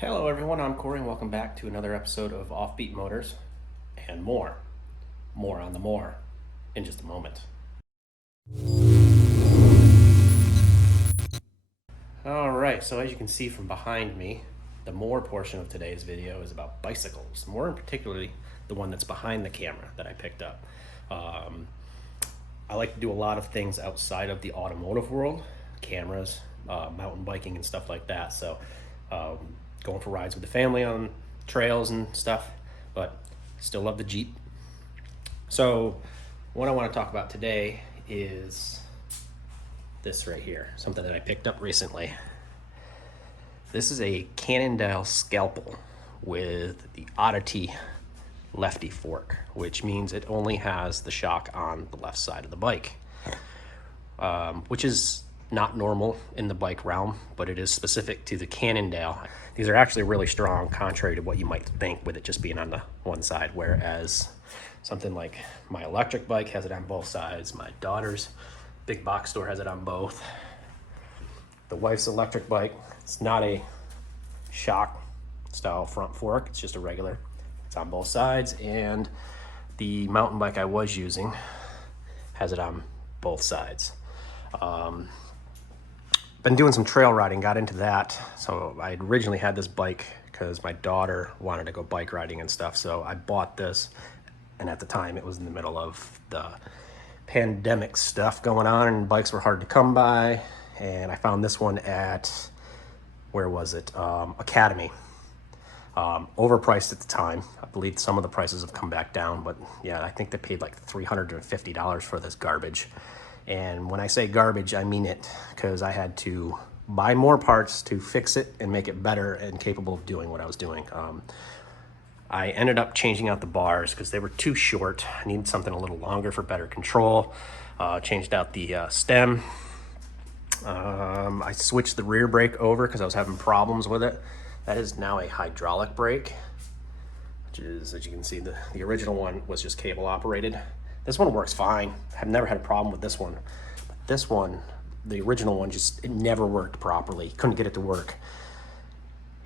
Hello everyone, I'm Corey and welcome back to another episode of Offbeat Motors and more. More on the more in just a moment. Alright, so as you can see from behind me, the more portion of today's video is about bicycles, more in particularly the one that's behind the camera that I picked up. I like to do a lot of things outside of the automotive world, cameras, mountain biking and stuff like that. So going for rides with the family on trails and stuff, but still love the Jeep. So what I want to talk about today is this right here, something that I picked up recently. This is a Cannondale Scalpel with the Oddity Lefty fork, which means it only has the shock on the left side of the bike, which is not normal in the bike realm, but it is specific to the Cannondale. These are actually really strong, contrary to what you might think with it just being on the one side, whereas something like my electric bike has it on both sides. My daughter's big box store has it on both. The wife's electric bike, it's not a shock style front fork, it's just a regular. It's on both sides, and the mountain bike I was using has it on both sides. Been doing some trail riding, got into that. So I originally had this bike because my daughter wanted to go bike riding and stuff. So I bought this, and at the time it was in the middle of the pandemic stuff going on and bikes were hard to come by. And I found this one at, where was it? Academy. Overpriced at the time. I believe some of the prices have come back down, but yeah, I think they paid like $350 for this garbage. And when I say garbage, I mean it, because I had to buy more parts to fix it and make it better and capable of doing what I was doing. I ended up changing out the bars because they were too short. I needed something a little longer for better control. Changed out the stem. I switched the rear brake over because I was having problems with it. That is now a hydraulic brake, which is, as you can see, the original one was just cable operated. This one works fine. I've never had a problem with this one. But this one, the original one, it never worked properly. Couldn't get it to work.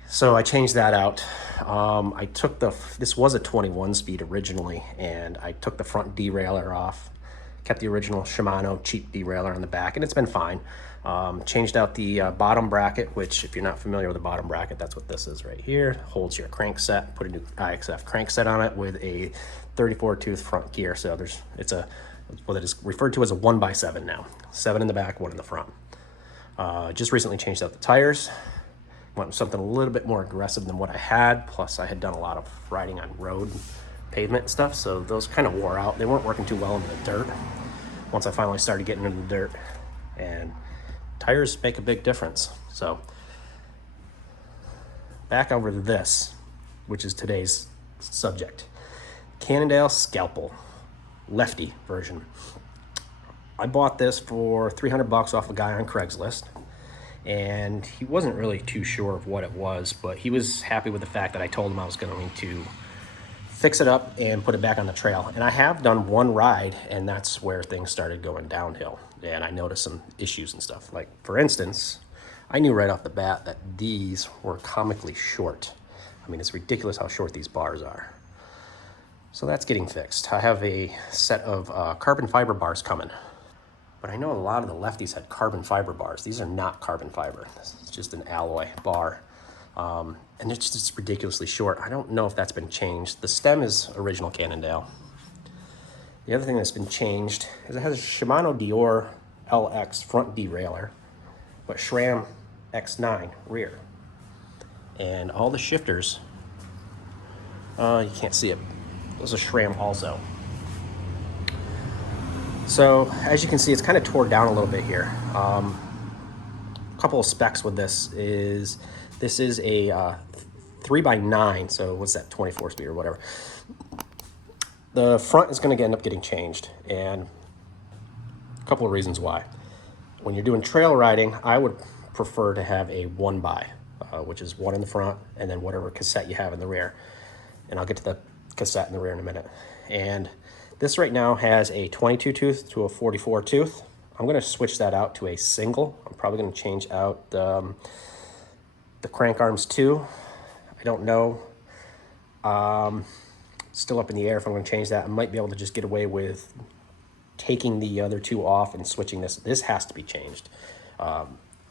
So I changed that out. I took this was a 21 speed originally, and I took the front derailleur off, kept the original Shimano cheap derailleur on the back, and it's been fine. Changed out the bottom bracket, which if you're not familiar with the bottom bracket, that's what this is right here. Holds your crankset. Put a new IXF crankset on it with a 34 tooth front gear. So it's what it is referred to as a 1x7 now. 7 in the back, 1 in the front. Just recently changed out the tires. Went with something a little bit more aggressive than what I had. Plus I had done a lot of riding on road pavement and stuff, so those kind of wore out. They weren't working too well in the dirt once I finally started getting into the dirt, and tires make a big difference. So back over to this, which is today's subject. Cannondale Scalpel Lefty version. I bought this for 300 bucks off a guy on Craigslist, and he wasn't really too sure of what it was, but he was happy with the fact that I told him I was going to fix it up and put it back on the trail. And I have done one ride, and that's where things started going downhill, and I noticed some issues and stuff. Like, for instance, I knew right off the bat that these were comically short. I mean, it's ridiculous how short these bars are. So that's getting fixed. I have a set of carbon fiber bars coming, but I know a lot of the Lefties had carbon fiber bars. These are not carbon fiber. This is just an alloy bar. And it's just ridiculously short. I don't know if that's been changed. The stem is original Cannondale. The other thing that's been changed is it has a Shimano Dior LX front derailleur, but SRAM X9 rear. And all the shifters, you can't see it, those are SRAM also. So as you can see, it's kind of tore down a little bit here. A couple of specs with this is a 3x9, so what's that, 24 speed or whatever. The front is going to end up getting changed, and a couple of reasons why. When you're doing trail riding, I would prefer to have a 1x, which is 1 in the front and then whatever cassette you have in the rear. And I'll get to the cassette in the rear in a minute. And this right now has a 22 tooth to a 44 tooth. I'm going to switch that out to a single. I'm probably going to change out the crank arms too, I don't know. Still up in the air if I'm going to change that. I might be able to just get away with taking the other two off and switching this. This has to be changed. I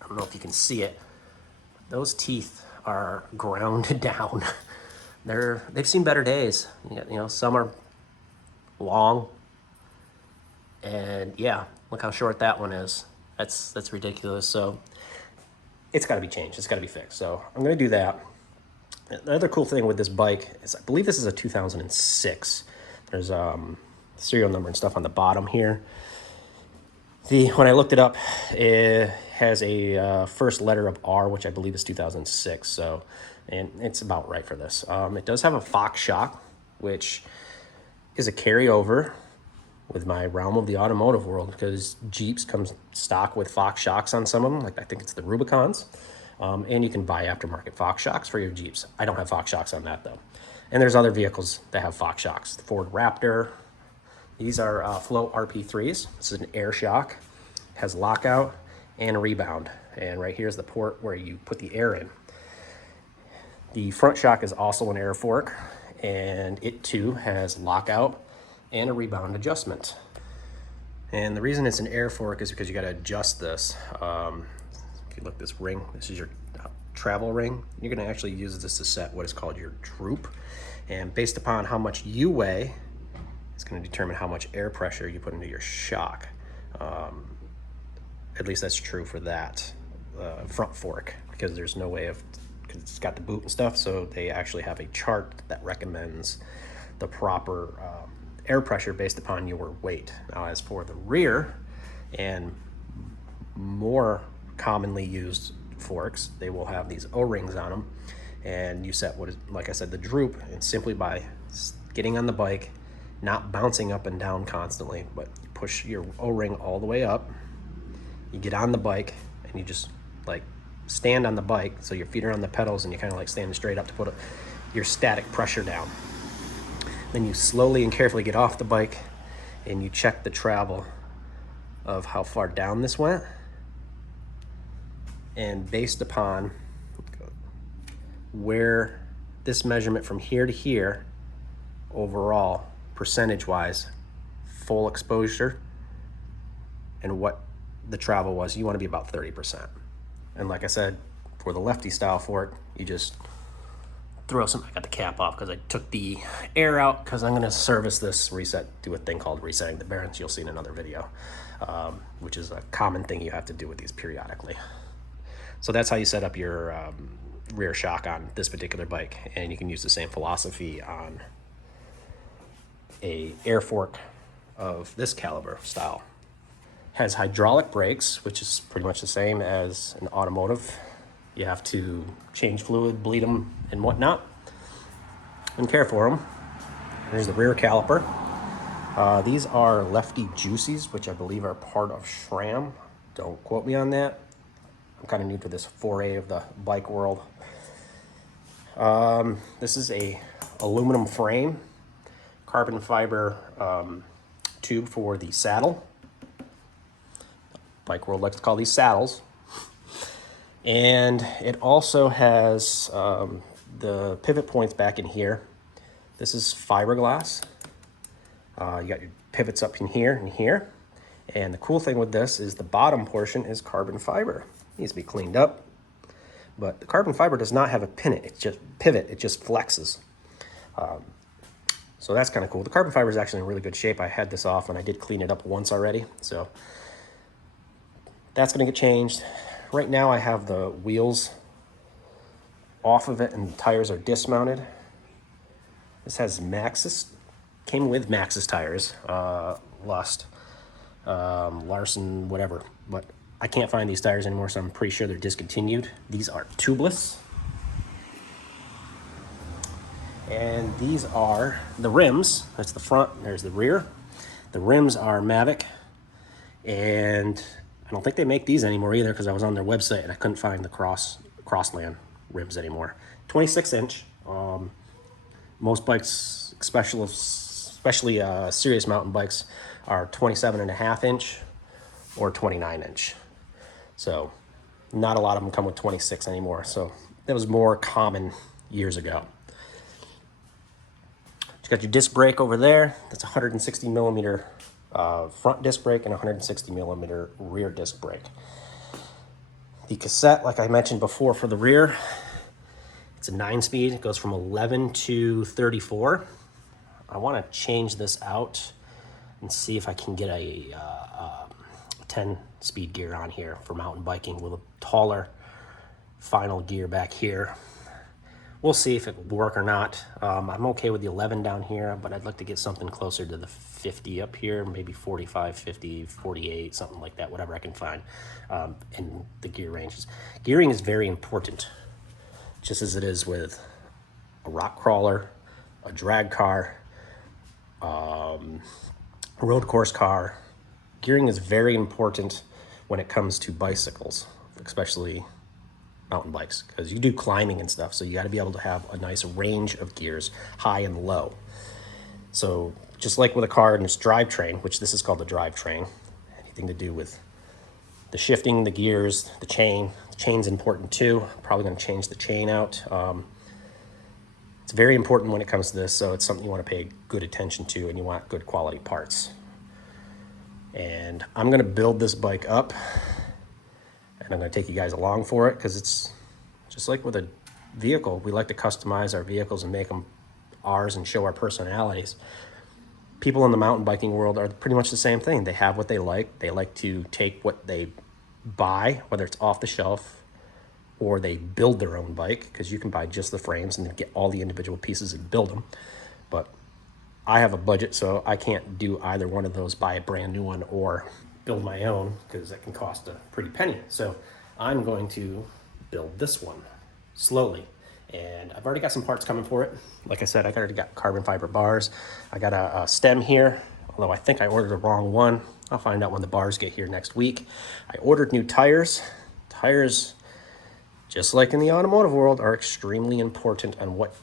don't know if you can see it. Those teeth are ground down. They've seen better days. You know, some are long, and yeah, look how short that one is. That's ridiculous. So it's got to be changed. It's got to be fixed. So I'm going to do that. The other cool thing with this bike is I believe this is a 2006. There's serial number and stuff on the bottom here. When I looked it up, it has a first letter of R, which I believe is 2006. So, and it's about right for this. It does have a Fox shock, which is a carryover with my realm of the automotive world, because Jeeps comes stock with Fox shocks on some of them. Like I think it's the Rubicons. And you can buy aftermarket Fox shocks for your Jeeps. I don't have Fox shocks on that though. And there's other vehicles that have Fox shocks. The Ford Raptor. These are Float RP3s. This is an air shock. It has lockout and a rebound. And right here's the port where you put the air in. The front shock is also an air fork, and it too has lockout and a rebound adjustment. And the reason it's an air fork is because you got to adjust this. If you look, this ring, this is your travel ring. You're going to actually use this to set what is called your droop. And based upon how much you weigh, it's going to determine how much air pressure you put into your shock. At least that's true for that front fork, because there's no way of, because it's got the boot and stuff, so they actually have a chart that recommends the proper air pressure based upon your weight. Now, as for the rear and more commonly used forks, they will have these O-rings on them, and you set what is, like I said, the droop, and simply by getting on the bike, not bouncing up and down constantly, but you push your O-ring all the way up, you get on the bike, and you just like stand on the bike, so your feet are on the pedals and you're kind of like standing straight up to put your static pressure down. Then you slowly and carefully get off the bike and you check the travel of how far down this went, and based upon where this measurement from here to here overall percentage wise, full exposure, and what the travel was, you want to be about 30%. And like I said, for the Lefty style fork, you just throw some, I got the cap off because I took the air out, because I'm going to service this reset, do a thing called resetting the bearings. You'll see in another video, which is a common thing you have to do with these periodically. So that's how you set up your rear shock on this particular bike, and you can use the same philosophy on a air fork of this caliber style. Has hydraulic brakes, which is pretty much the same as an automotive. You have to change fluid, bleed them, and whatnot, and care for them. Here's the rear caliper. These are Lefty Juicies, which I believe are part of SRAM. Don't quote me on that. I'm kind of new to this foray of the bike world. This is a aluminum frame, carbon fiber tube for the saddle. Bike world likes to call these saddles. And it also has the pivot points back in here. This is fiberglass. You got your pivots up in here and here. And the cool thing with this is the bottom portion is carbon fiber. It needs to be cleaned up. But the carbon fiber does not have a pivot, it just flexes. So that's kind of cool. The carbon fiber is actually in really good shape. I had this off and I did clean it up once already. So that's going to get changed. Right now I have the wheels off of it and the tires are dismounted. This has Maxxis, came with Maxxis tires, Larson, whatever. But I can't find these tires anymore, so I'm pretty sure they're discontinued. These are tubeless. And these are the rims. That's the front, there's the rear. The rims are Mavic, and I don't think they make these anymore either, because I was on their website and I couldn't find the Crossland rims anymore. 26 inch. Most bikes, especially serious mountain bikes, are 27.5 inch or 29 inch. So not a lot of them come with 26 anymore. So that was more common years ago. You got your disc brake over there. That's 160 millimeter front disc brake and 160 millimeter rear disc brake. The cassette, like I mentioned before, for the rear, it's a 9-speed. It goes from 11 to 34. I want to change this out and see if I can get a 10-speed gear on here for mountain biking with a taller final gear back here. We'll see if it will work or not. I'm okay with the 11 down here, but I'd like to get something closer to the 50 up here, maybe 45, 50, 48, something like that, whatever I can find in the gear ranges. Gearing is very important, just as it is with a rock crawler, a drag car, a road course car. Gearing is very important when it comes to bicycles, especially mountain bikes, because you do climbing and stuff, so you got to be able to have a nice range of gears, high and low. So just like with a car and its drivetrain, which this is called the drivetrain, anything to do with the shifting, the gears, the chain. The chain's important too. I'm probably going to change the chain out. It's very important when it comes to this, so it's something you want to pay good attention to, and you want good quality parts. And I'm going to build this bike up, and I'm going to take you guys along for it, because it's just like with a vehicle. We like to customize our vehicles and make them ours and show our personalities. People in the mountain biking world are pretty much the same thing. They have what they like. They like to take what they buy, whether it's off the shelf or they build their own bike, because you can buy just the frames and then get all the individual pieces and build them. But I have a budget, so I can't do either one of those, buy a brand new one or build my own, because that can cost a pretty penny. So I'm going to build this one slowly, and I've already got some parts coming for it. Like I said, I already got carbon fiber bars. I got a stem here, although I think I ordered the wrong one. I'll find out when the bars get here next week. I ordered new tires. Tires, just like in the automotive world, are extremely important on what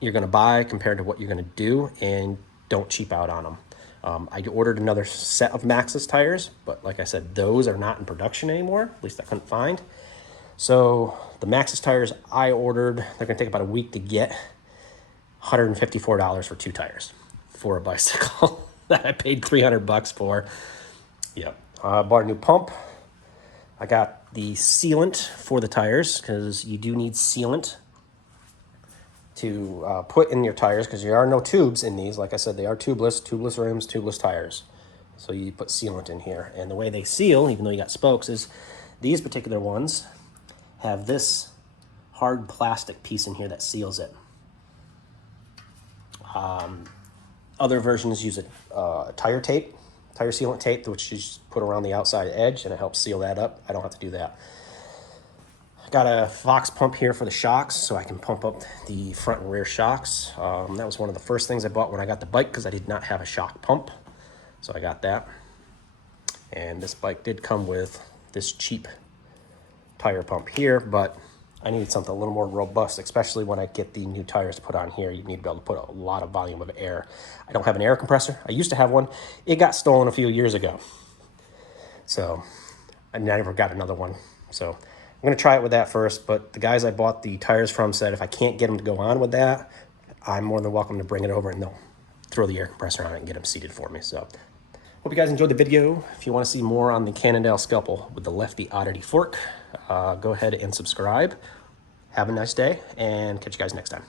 you're going to buy compared to what you're going to do, and don't cheap out on them. I ordered another set of Maxxis tires, but like I said, those are not in production anymore. At least I couldn't find. So the Maxxis tires I ordered, they're going to take about a week to get. $154 for 2 tires for a bicycle that I paid $300 for. Yep. I bought a new pump. I got the sealant for the tires, because you do need sealant to put in your tires, because there are no tubes in these. Like I said, they are tubeless rims, tubeless tires. So you put sealant in here. And the way they seal, even though you got spokes, is these particular ones have this hard plastic piece in here that seals it. Other versions use a tire sealant tape, which you just put around the outside edge, and it helps seal that up. I don't have to do that. Got a Fox pump here for the shocks, so I can pump up the front and rear shocks. That was one of the first things I bought when I got the bike, because I did not have a shock pump. So I got that. And this bike did come with this cheap tire pump here, but I needed something a little more robust, especially when I get the new tires put on here. You need to be able to put a lot of volume of air. I don't have an air compressor. I used to have one. It got stolen a few years ago. So I never got another one. So I'm going to try it with that first, but the guys I bought the tires from said if I can't get them to go on with that, I'm more than welcome to bring it over, and they'll throw the air compressor on it and get them seated for me. So hope you guys enjoyed the video. If you want to see more on the Cannondale Scalpel with the Lefty oddity fork, go ahead and subscribe. Have a nice day, and catch you guys next time.